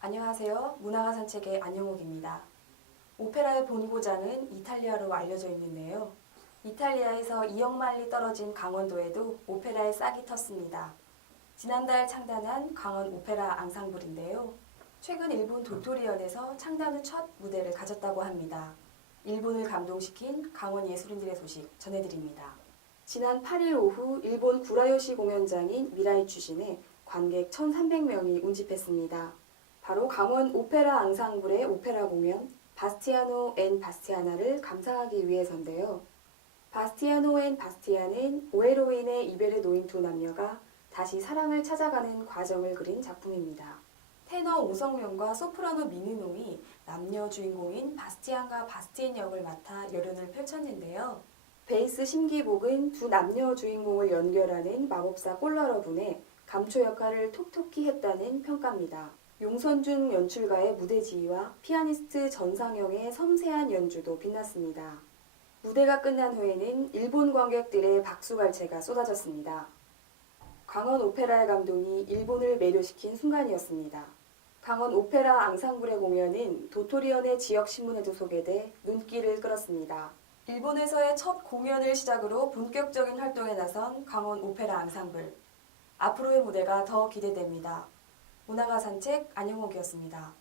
안녕하세요. 문화가 산책의 안영옥입니다. 오페라의 본고장은 이탈리아로 알려져 있는데요. 이탈리아에서 2억 마일리 떨어진 강원도에도 오페라의 싹이 텄습니다. 지난달 창단한 강원 오페라 앙상블인데요. 최근 일본 도토리현에서 창단 후 첫 무대를 가졌다고 합니다. 일본을 감동시킨 강원 예술인들의 소식 전해드립니다. 지난 8일 오후 일본 구라요시 공연장인 미라이 추신에 관객 1,300명이 운집했습니다. 바로 강원 오페라 앙상블의 오페라 공연 바스티아노 앤 바스티아나를 감상하기 위해서인데요. 바스티아노 앤 바스티아는 오해로 인해 이별에 놓인 두 남녀가 다시 사랑을 찾아가는 과정을 그린 작품입니다. 테너 오성룡과 소프라노 민은홍이 남녀 주인공인 바스티안과 바스티엔 역을 맡아 열연을 펼쳤는데요. 베이스 심기복은 두 남녀 주인공을 연결하는 마법사 꼴러러분의 감초 역할을 톡톡히 했다는 평가입니다. 용선준 연출가의 무대 지휘와 피아니스트 전상영의 섬세한 연주도 빛났습니다. 무대가 끝난 후에는 일본 관객들의 박수갈채가 쏟아졌습니다. 강원 오페라의 감동이 일본을 매료시킨 순간이었습니다. 강원 오페라 앙상블의 공연은 도토리현의 지역 신문에도 소개돼 눈길을 끌었습니다. 일본에서의 첫 공연을 시작으로 본격적인 활동에 나선 강원 오페라 앙상블. 앞으로의 무대가 더 기대됩니다. 문화가 산책 안영옥이었습니다.